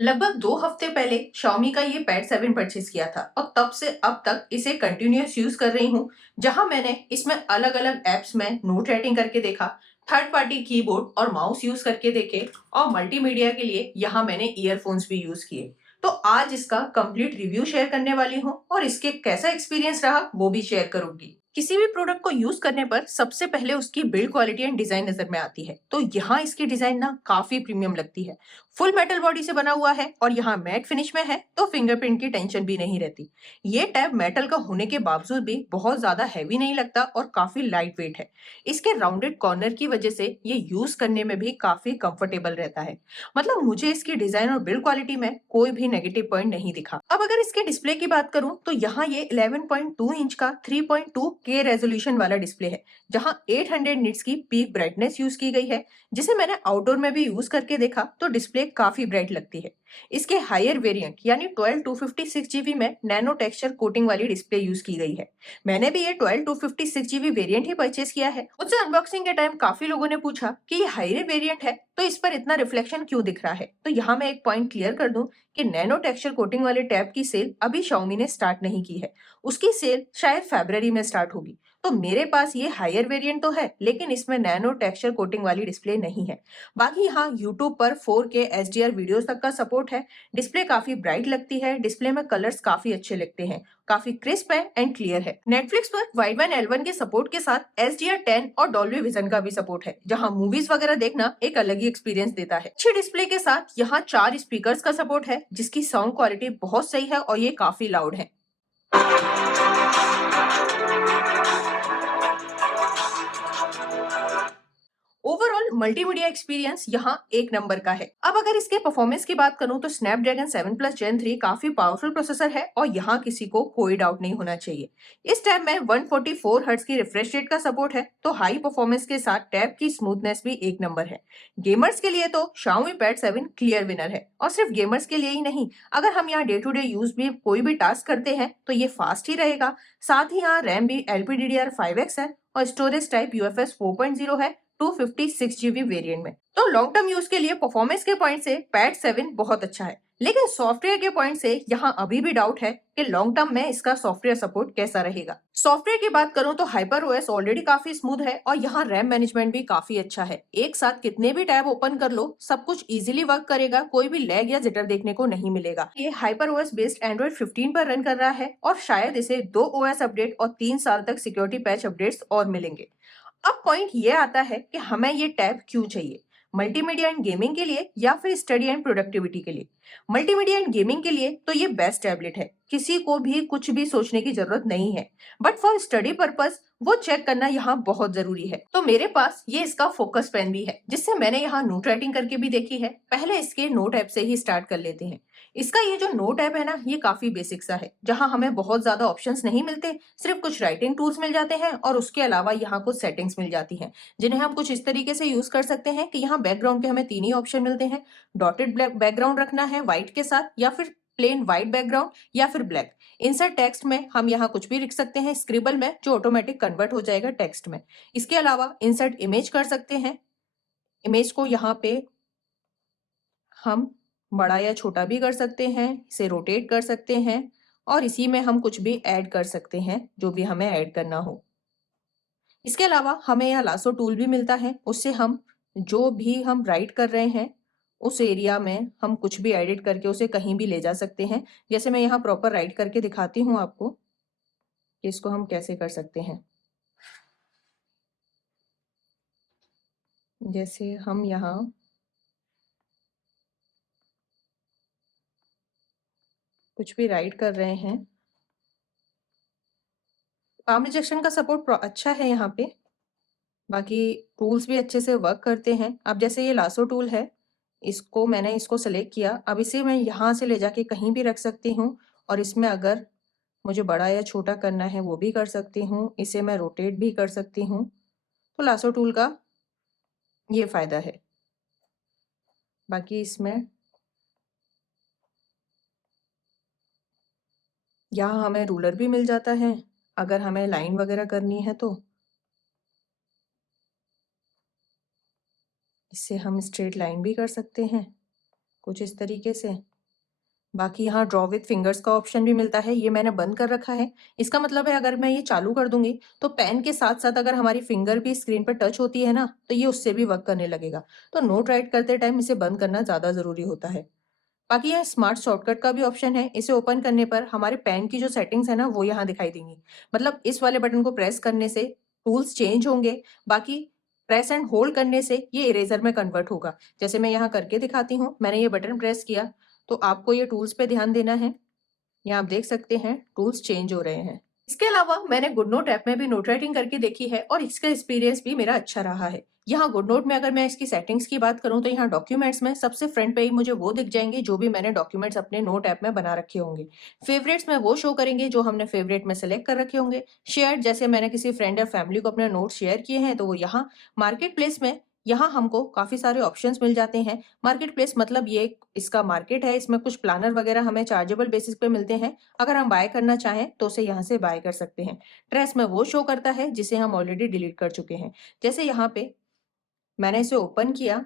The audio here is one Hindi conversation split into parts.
लगभग 2 हफ्ते पहले Xiaomi का ये पैड 7 परचेज किया था और तब से अब तक इसे कंटिन्यूअस यूज कर रही हूँ। जहां मैंने इसमें अलग अलग एप्स में नोट राइटिंग करके देखा, थर्ड पार्टी कीबोर्ड और माउस यूज करके देखे और मल्टीमीडिया के लिए यहाँ मैंने ईयरफोन्स भी यूज किए। तो आज इसका कंप्लीट रिव्यू शेयर करने वाली हूँ और इसके कैसा एक्सपीरियंस रहा वो भी शेयर करूंगी। किसी भी प्रोडक्ट को यूज करने पर सबसे पहले उसकी बिल्ड क्वालिटी एंड डिजाइन नजर में आती है। तो यहाँ इसकी डिजाइन ना काफी प्रीमियम लगती है। फुल मेटल बॉडी से बना हुआ है और यहाँ मैट फिनिश में है तो फिंगरप्रिंट की टेंशन भी नहीं रहती। ये टैब मेटल का होने के बावजूद भी बहुत ज्यादा हैवी नहीं लगता और काफी लाइट वेट है। इसके राउंडेड कॉर्नर की वजह से ये यूज करने में भी काफी कंफर्टेबल रहता है। मतलब मुझे इसकी डिजाइन और बिल्ड क्वालिटी में कोई भी नेगेटिव पॉइंट नहीं दिखा। अब अगर इसके डिस्प्ले की बात करूं तो यहाँ ये 11.2 इंच का 3.2K रेजोल्यूशन वाला डिस्प्ले है, जहां 800 निट्स की पीक ब्राइटनेस यूज की गई है, जिसे मैंने आउटडोर में भी यूज करके देखा तो डिस्प्ले काफी ब्राइट लगती है। इसके हायर वेरिएंट यानी 12 256 GB में नैनो टेक्सचर कोटिंग वाली डिस्प्ले यूज की गई है। मैंने भी ये 12 256 GB वेरिएंट ही परचेज किया है। मुझसे अनबॉक्सिंग के टाइम काफी लोगों ने पूछा कि ये हायर वेरिएंट है तो इस पर इतना रिफ्लेक्शन क्यों दिख रहा है। तो यहाँ मैं एक पॉइंट क्लियर कर दूं कि नैनो टेक्सचर कोटिंग वाले टैब की सेल अभी Xiaomi ने स्टार्ट नहीं की है। उसकी सेल शायद फरवरी में स्टार्ट होगी। तो मेरे पास ये हायर वेरिएंट तो है लेकिन इसमें नैनो टेक्सचर कोटिंग वाली डिस्प्ले नहीं है। बाकी यहाँ YouTube पर 4K HDR वीडियोस तक का सपोर्ट है। डिस्प्ले काफी ब्राइट लगती है, डिस्प्ले में कलर्स काफी अच्छे लगते हैं, काफी क्रिस्प है एंड क्लियर है। नेटफ्लिक्स पर वाइडबैंड L1 के सपोर्ट के साथ HDR10 और डॉल्बी विजन का भी सपोर्ट है, जहाँ मूवीज वगैरह देखना एक अलग ही एक्सपीरियंस देता है। अच्छी डिस्प्ले के साथ यहाँ 4 स्पीकर्स का सपोर्ट है, जिसकी साउंड क्वालिटी बहुत सही है और ये काफी लाउड है। ओवरऑल मल्टीमीडिया एक्सपीरियंस यहाँ एक नंबर का है। अब अगर इसके परफॉर्मेंस की बात करूं तो स्नैपड्रैगन 7 प्लस जेन 3 काफी पावरफुल प्रोसेसर है और यहाँ किसी को कोई डाउट नहीं होना चाहिए। इस टैब में 144 हर्ट्ज की रिफ्रेश रेट का सपोर्ट है, तो हाई परफॉर्मेंस के साथ टैब की स्मूथनेस भी एक नंबर है। गेमर्स के लिए तो Xiaomi पैड 7 क्लियर विनर है, और सिर्फ गेमर्स के लिए ही नहीं, अगर हम यहाँ डे टू डे यूज भी कोई भी टास्क करते हैं तो ये फास्ट ही रहेगा। साथ ही यहाँ रैम भी LPDDR5X है और स्टोरेज टाइप UFS 4.0 है 256 GB वेरिएंट में। तो लॉन्ग टर्म यूज के लिए परफॉर्मेंस के पॉइंट से पैड 7 बहुत अच्छा है, लेकिन सॉफ्टवेयर के पॉइंट से यहाँ अभी भी डाउट है कि लॉन्ग टर्म में इसका सॉफ्टवेयर सपोर्ट कैसा रहेगा। सॉफ्टवेयर की बात करूं तो HyperOS ऑलरेडी काफी स्मूथ है और यहाँ रैम मैनेजमेंट भी काफी अच्छा है। एक साथ कितने भी टैब ओपन कर लो सब कुछ इजीली वर्क करेगा, कोई भी लैग या जिटर देखने को नहीं मिलेगा। ये HyperOS बेस्ड Android 15 पर रन कर रहा है और शायद इसे 2 OS अपडेट और 3 साल तक सिक्योरिटी पैच अपडेट्स और मिलेंगे। अब पॉइंट ये आता है कि हमें ये टैब क्यों चाहिए, मल्टीमीडिया एंड गेमिंग के लिए या फिर स्टडी एंड प्रोडक्टिविटी के लिए। मल्टीमीडिया एंड गेमिंग के लिए तो ये बेस्ट टैबलेट है, किसी को भी कुछ भी सोचने की जरूरत नहीं है। बट फॉर स्टडी पर्पस वो चेक करना यहाँ बहुत जरूरी है। तो मेरे पास ये इसका फोकस पेन भी है, जिससे मैंने यहाँ नोट राइटिंग करके भी देखी है। पहले इसके नोट ऐप से ही स्टार्ट कर लेते हैं। इसका ये जो नोट ऐप है ना, ये काफी बेसिक सा है, जहां हमें बहुत ज्यादा ऑप्शंस नहीं मिलते, सिर्फ कुछ राइटिंग टूल्स मिल जाते हैं और उसके अलावा यहाँ कुछ सेटिंग्स मिल जाती हैं, जिन्हें हम कुछ इस तरीके से यूज कर सकते हैं कि यहाँ बैकग्राउंड के हमें 3 ही ऑप्शन मिलते हैं। डॉटेड ब्लैक बैकग्राउंड रखना है व्हाइट के साथ, या फिर प्लेन व्हाइट बैकग्राउंड, या फिर ब्लैक। इंसर्ट टेक्स्ट में हम यहाँ कुछ भी लिख सकते हैं स्क्रिबल में, जो ऑटोमेटिक कन्वर्ट हो जाएगा टेक्स्ट में। इसके अलावा इंसर्ट इमेज कर सकते हैं, इमेज को यहाँ पे हम बड़ा या छोटा भी कर सकते हैं, इसे रोटेट कर सकते हैं और इसी में हम कुछ भी ऐड कर सकते हैं जो भी हमें ऐड करना हो। इसके अलावा हमें यहाँ लासो टूल भी मिलता है, उससे हम जो भी हम राइट कर रहे हैं उस एरिया में हम कुछ भी एडिट करके उसे कहीं भी ले जा सकते हैं। जैसे मैं यहाँ प्रॉपर राइट करके दिखाती हूँ आपको कि इसको हम कैसे कर सकते हैं। जैसे हम यहाँ कुछ भी राइट कर रहे हैं, पाम रिजेक्शन का सपोर्ट अच्छा है यहाँ पे, बाकी टूल्स भी अच्छे से वर्क करते हैं। अब जैसे ये लासो टूल है, मैंने इसको सेलेक्ट किया, अब इसे मैं यहाँ से ले जाके कहीं भी रख सकती हूँ और इसमें अगर मुझे बड़ा या छोटा करना है वो भी कर सकती हूँ, इसे मैं रोटेट भी कर सकती हूँ। तो लासो टूल का ये फायदा है। बाकी इसमें यहाँ हमें रूलर भी मिल जाता है अगर हमें लाइन वगैरह करनी है तो इससे हम स्ट्रेट लाइन भी कर सकते हैं कुछ इस तरीके से। बाकी यहाँ ड्रॉ विथ फिंगर्स का ऑप्शन भी मिलता है, ये मैंने बंद कर रखा है। इसका मतलब है अगर मैं ये चालू कर दूंगी तो पेन के साथ साथ अगर हमारी फिंगर भी स्क्रीन पर टच होती है ना, तो ये उससे भी वर्क करने लगेगा। तो नोट राइट करते टाइम इसे बंद करना ज़्यादा ज़रूरी होता है। बाकी यहाँ स्मार्ट शॉर्टकट का भी ऑप्शन है। इसे ओपन करने पर हमारे पेन की जो सेटिंग्स है ना, वो यहाँ दिखाई देंगी। मतलब इस वाले बटन को प्रेस करने से टूल्स चेंज होंगे। बाकी प्रेस एंड होल्ड करने से ये इरेजर में कन्वर्ट होगा। जैसे मैं यहाँ करके दिखाती हूँ, मैंने ये बटन प्रेस किया तो आपको ये टूल्स पे ध्यान देना है। यहाँ आप देख सकते हैं टूल्स चेंज हो रहे हैं। इसके अलावा मैंने गुड नोट ऐप में भी नोट राइटिंग करके देखी है और इसका एक्सपीरियंस भी मेरा अच्छा रहा है। यहाँ गुड नोट में अगर मैं इसकी सेटिंग्स की बात करूँ तो यहाँ डॉक्यूमेंट्स में सबसे फ्रंट पे ही मुझे वो दिख जाएंगे जो भी मैंने डॉक्यूमेंट्स अपने नोट ऐप में बना रखे होंगे। फेवरेट्स में वो शो करेंगे जो हमने फेवरेट में सेलेक्ट कर रखे होंगे। शेयर, जैसे मैंने किसी फ्रेंड या फैमिली को अपने नोट शेयर किए हैं तो वो यहाँ। मार्केट प्लेस में यहाँ हमको काफी सारे ऑप्शंस मिल जाते हैं। मार्केट प्लेस मतलब ये इसका मार्केट है, इसमें कुछ प्लानर वगैरह हमें चार्जेबल बेसिस पे मिलते हैं। अगर हम बाय करना चाहें तो उसे यहाँ से बाय कर सकते हैं। ट्रेस में वो शो करता है जिसे हम ऑलरेडी डिलीट कर चुके हैं। जैसे यहाँ पे मैंने इसे ओपन किया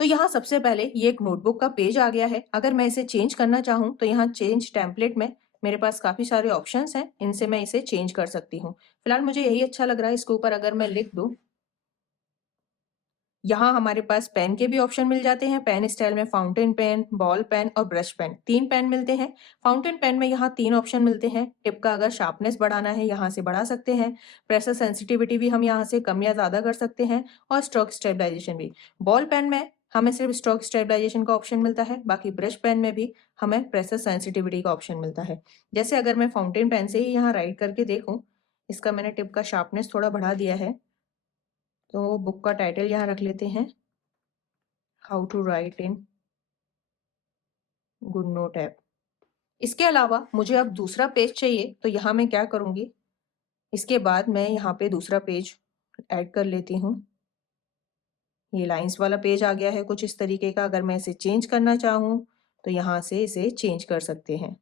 तो यहाँ सबसे पहले ये एक नोटबुक का पेज आ गया है। अगर मैं इसे चेंज करना चाहूँ तो यहाँ चेंज टेम्पलेट में मेरे पास काफी सारे ऑप्शंस हैं, इनसे मैं इसे चेंज कर सकती हूँ। फिलहाल मुझे यही अच्छा लग रहा है। इसके ऊपर अगर मैं लिख दूँ, यहाँ हमारे पास पेन के भी ऑप्शन मिल जाते हैं। पेन स्टाइल में फाउंटेन पेन, बॉल पेन और ब्रश पेन, 3 पेन मिलते हैं। फाउंटेन पेन में यहाँ 3 ऑप्शन मिलते हैं। टिप का अगर शार्पनेस बढ़ाना है यहाँ से बढ़ा सकते हैं। प्रेशर सेंसिटिविटी भी हम यहाँ से कम या ज़्यादा कर सकते हैं और स्ट्रोक स्टेबलाइजेशन भी। बॉल पेन में हमें सिर्फ स्ट्रोक स्टेबलाइजेशन का ऑप्शन मिलता है। बाकी ब्रश पेन में भी हमें प्रेशर सेंसिटिविटी का ऑप्शन मिलता है। जैसे अगर मैं फाउंटेन पेन से ही यहाँ राइट करके देखूँ, इसका मैंने टिप का शार्पनेस थोड़ा बढ़ा दिया है। तो बुक का टाइटल यहाँ रख लेते हैं, how to write in Good Note app. इसके अलावा मुझे अब दूसरा पेज चाहिए तो यहाँ मैं क्या करूँगी, इसके बाद मैं यहाँ पे दूसरा पेज ऐड कर लेती हूँ। ये लाइंस वाला पेज आ गया है कुछ इस तरीके का। अगर मैं इसे चेंज करना चाहूँ तो यहाँ से इसे चेंज कर सकते हैं।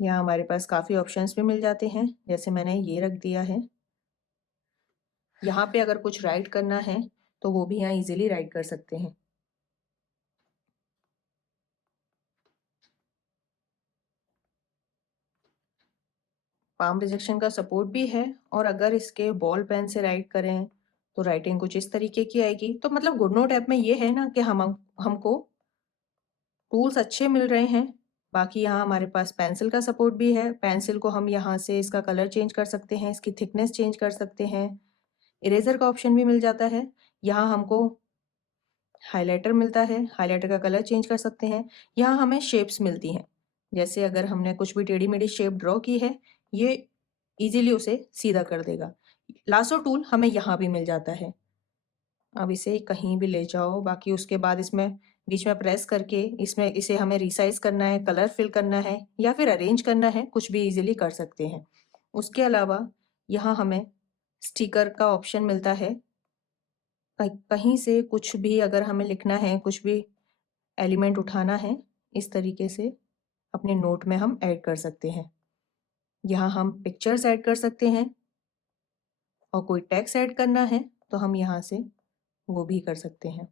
यहाँ हमारे पास काफ़ी ऑप्शंस भी मिल जाते हैं। जैसे मैंने ये रख दिया है। यहाँ पे अगर कुछ राइट करना है तो वो भी यहाँ इजीली राइट कर सकते हैं। पाम रिजेक्शन का सपोर्ट भी है और अगर इसके बॉल पेन से राइट करें तो राइटिंग कुछ इस तरीके की आएगी। तो मतलब गुड नोट ऐप में ये है ना कि हमको टूल्स अच्छे मिल रहे हैं। बाकी यहाँ हमारे पास पेंसिल का सपोर्ट भी है। पेंसिल को हम यहाँ से इसका कलर चेंज कर सकते हैं, इसकी थिकनेस चेंज कर सकते हैं। इरेजर का ऑप्शन भी मिल जाता है। यहाँ हमको हाइलाइटर मिलता है, हाइलाइटर का कलर चेंज कर सकते हैं। यहाँ हमें शेप्स मिलती हैं। जैसे अगर हमने कुछ भी टेढ़ी मेढ़ी शेप ड्रॉ की है, ये इजीली उसे सीधा कर देगा। लासो टूल हमें यहाँ भी मिल जाता है। अब इसे कहीं भी ले जाओ। बाकी उसके बाद इसमें बीच में प्रेस करके इसमें इसे हमें रिसाइज करना है, कलर फिल करना है या फिर अरेंज करना है, कुछ भी इजीली कर सकते हैं। उसके अलावा यहाँ हमें स्टिकर का ऑप्शन मिलता है। कहीं से कुछ भी अगर हमें लिखना है, कुछ भी एलिमेंट उठाना है, इस तरीके से अपने नोट में हम ऐड कर सकते हैं। यहाँ हम पिक्चर्स ऐड कर सकते हैं और कोई टेक्स्ट ऐड करना है तो हम यहाँ से वो भी कर सकते हैं।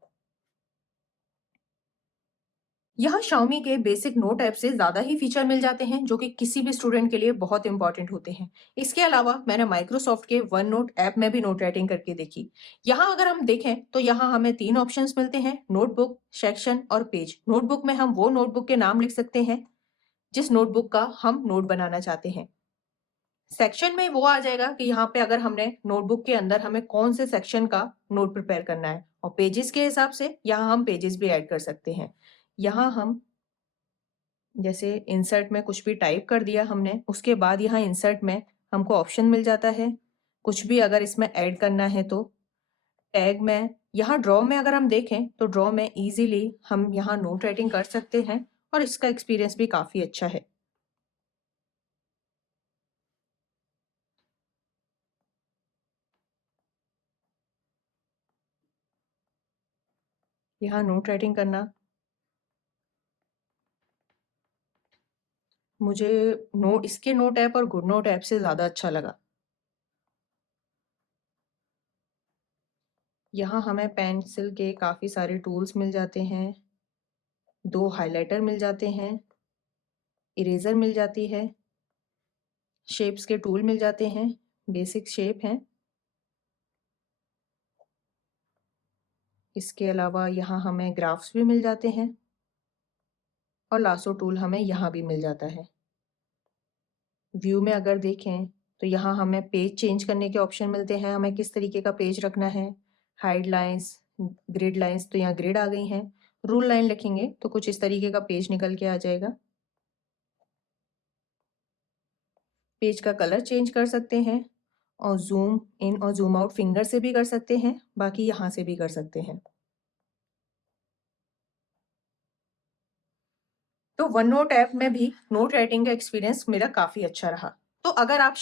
यहाँ Xiaomi के बेसिक नोट ऐप से ज़्यादा ही फीचर मिल जाते हैं जो कि किसी भी स्टूडेंट के लिए बहुत इंपॉर्टेंट होते हैं। इसके अलावा मैंने माइक्रोसॉफ्ट के वन नोट ऐप में भी नोट राइटिंग करके देखी। यहाँ अगर हम देखें तो यहाँ हमें 3 ऑप्शंस मिलते हैं, नोटबुक, सेक्शन और पेज। नोटबुक में हम वो नोटबुक के नाम लिख सकते हैं जिस नोटबुक का हम नोट बनाना चाहते हैं। सेक्शन में वो आ जाएगा कि यहाँ पे अगर हमने नोटबुक के अंदर हमें कौन से सेक्शन का नोट प्रिपेयर करना है, और पेजेस के हिसाब से यहाँ हम पेजेस भी ऐड कर सकते हैं। यहाँ हम जैसे इंसर्ट में कुछ भी टाइप कर दिया हमने, उसके बाद यहाँ इंसर्ट में हमको ऑप्शन मिल जाता है कुछ भी अगर इसमें ऐड करना है तो। टैग में, यहाँ ड्रॉ में अगर हम देखें तो ड्रॉ में इजीली हम यहाँ नोट राइटिंग कर सकते हैं और इसका एक्सपीरियंस भी काफ़ी अच्छा है। यहाँ नोट राइटिंग करना मुझे इसके नोट ऐप और गुड नोट ऐप से ज़्यादा अच्छा लगा। यहाँ हमें पेंसिल के काफ़ी सारे टूल्स मिल जाते हैं। 2 हाइलाइटर मिल जाते हैं, इरेजर मिल जाती है, शेप्स के टूल मिल जाते हैं, बेसिक शेप हैं। इसके अलावा यहाँ हमें ग्राफ्स भी मिल जाते हैं और लासो टूल हमें यहाँ भी मिल जाता है। व्यू में अगर देखें तो यहाँ हमें पेज चेंज करने के ऑप्शन मिलते हैं, हमें किस तरीके का पेज रखना है। हाइड लाइंस, ग्रिड लाइंस, तो यहाँ ग्रिड आ गई हैं। रूल लाइन लिखेंगे तो कुछ इस तरीके का पेज निकल के आ जाएगा। पेज का कलर चेंज कर सकते हैं और जूम इन और जूम आउट फिंगर से भी कर सकते हैं, बाकी यहाँ से भी कर सकते हैं। तो वन नोट ऐप में भी नोट राइटिंग का एक्सपीरियंस मेरा काफी अच्छा रहा। तो अगर आप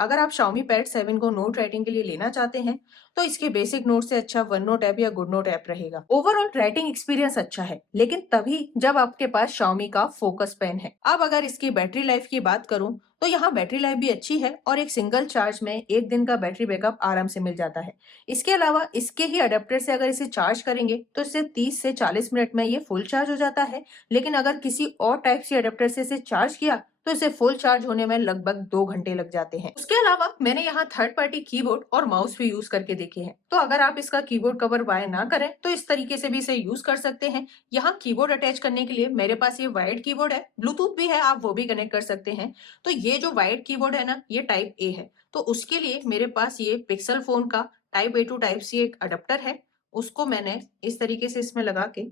अगर आप Xiaomi Pad 7 को नोट राइटिंग के लिए लेना चाहते हैं तो इसके बेसिक नोट से अच्छा वन नोट ऐप या गुड नोट ऐप रहेगा। ओवरऑल राइटिंग एक्सपीरियंस अच्छा है, लेकिन तभी जब आपके पास Xiaomi का फोकस पेन है। अब अगर इसकी बैटरी लाइफ की बात करूं तो यहाँ बैटरी लाइफ भी अच्छी है और एक सिंगल चार्ज में 1 दिन का बैटरी बैकअप आराम से मिल जाता है। इसके अलावा इसके ही अडेप्टर से अगर इसे चार्ज करेंगे तो इससे 30 से 40 मिनट में ये फुल चार्ज हो जाता है। लेकिन अगर किसी और टाइप सी अडेप्टर से इसे चार्ज किया तो इसे फुल चार्ज होने में लगभग 2 घंटे लग जाते हैं। उसके अलावा मैंने यहाँ थर्ड पार्टी कीबोर्ड और माउस भी यूज करके देखे हैं। तो अगर आप इसका कीबोर्ड कवर बाय ना करें तो इस तरीके से भी इसे यूज कर सकते हैं। यहाँ कीबोर्ड अटैच करने के लिए मेरे पास ये वायर्ड कीबोर्ड है, ब्लूटूथ भी है, आप वो भी कनेक्ट कर सकते हैं। तो ये जो वायर्ड कीबोर्ड है ना, ये टाइप ए है, तो उसके लिए मेरे पास ये पिक्सल फोन का type A to type C एक अडेप्टर है। उसको मैंने इस तरीके से इसमें लगा के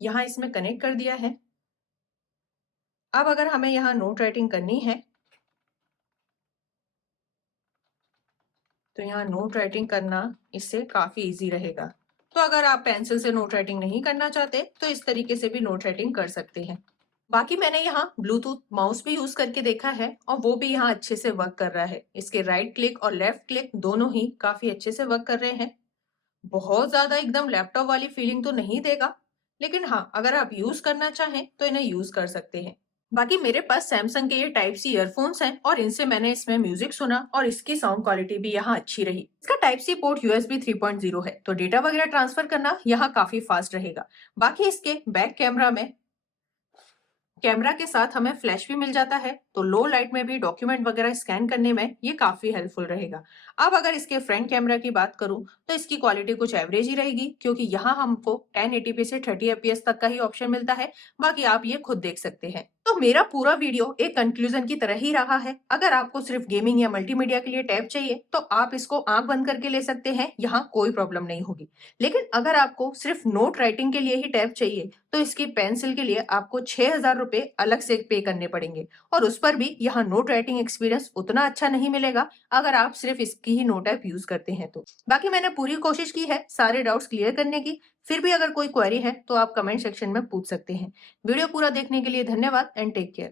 यहाँ इसमें कनेक्ट कर दिया है। अब अगर हमें यहाँ नोट राइटिंग करनी है तो यहाँ नोट राइटिंग करना इससे काफी इजी रहेगा। तो अगर आप पेंसिल से नोट राइटिंग नहीं करना चाहते तो इस तरीके से भी नोट राइटिंग कर सकते हैं। बाकी मैंने यहाँ ब्लूटूथ माउस भी यूज करके देखा है और वो भी यहाँ अच्छे से वर्क कर रहा है। इसके राइट क्लिक और लेफ्ट क्लिक दोनों ही काफी अच्छे से वर्क कर रहे हैं। बहुत ज्यादा एकदम लैपटॉप वाली फीलिंग तो नहीं देगा, लेकिन हाँ, अगर आप यूज करना चाहें तो इन्हें यूज कर सकते हैं। बाकी मेरे पास सैमसंग के ये टाइप सी ईयरफोन्स हैं और इनसे मैंने इसमें म्यूजिक सुना और इसकी साउंड क्वालिटी भी यहाँ अच्छी रही। इसका टाइप सी पोर्ट USB 3.0 है, तो डेटा वगैरह ट्रांसफर करना यहाँ काफी फास्ट रहेगा। बाकी इसके बैक कैमरा के साथ हमें फ्लैश भी मिल जाता है, तो लो लाइट में भी डॉक्यूमेंट वगैरह स्कैन करने में ये काफी हेल्पफुल रहेगा। अब अगर इसके फ्रंट कैमरा की बात करूं तो इसकी क्वालिटी कुछ एवरेज ही रहेगी, क्योंकि यहाँ हमको 1080p से 30 fps तक का ही ऑप्शन मिलता है। बाकी आप ये खुद देख सकते हैं। तो मेरा पूरा वीडियो एक कंक्लूजन की तरह ही रहा है। अगर आपको सिर्फ गेमिंग या मल्टीमीडिया के लिए टैब चाहिए तो आप इसको आंख बंद करके ले सकते हैं, यहाँ कोई प्रॉब्लम नहीं होगी। लेकिन अगर आपको सिर्फ नोट राइटिंग के लिए ही टैब चाहिए तो इसकी पेंसिल के लिए आपको 6,000 रुपए अलग से पे करने पड़ेंगे, और उस पर भी यहाँ नोट राइटिंग एक्सपीरियंस उतना अच्छा नहीं मिलेगा अगर आप सिर्फ इसकी ही नोट ऐप यूज करते हैं तो। बाकी मैंने पूरी कोशिश की है सारे डाउट्स क्लियर करने की। फिर भी अगर कोई क्वेरी है तो आप कमेंट सेक्शन में पूछ सकते हैं। वीडियो पूरा देखने के लिए धन्यवाद एंड टेक केयर।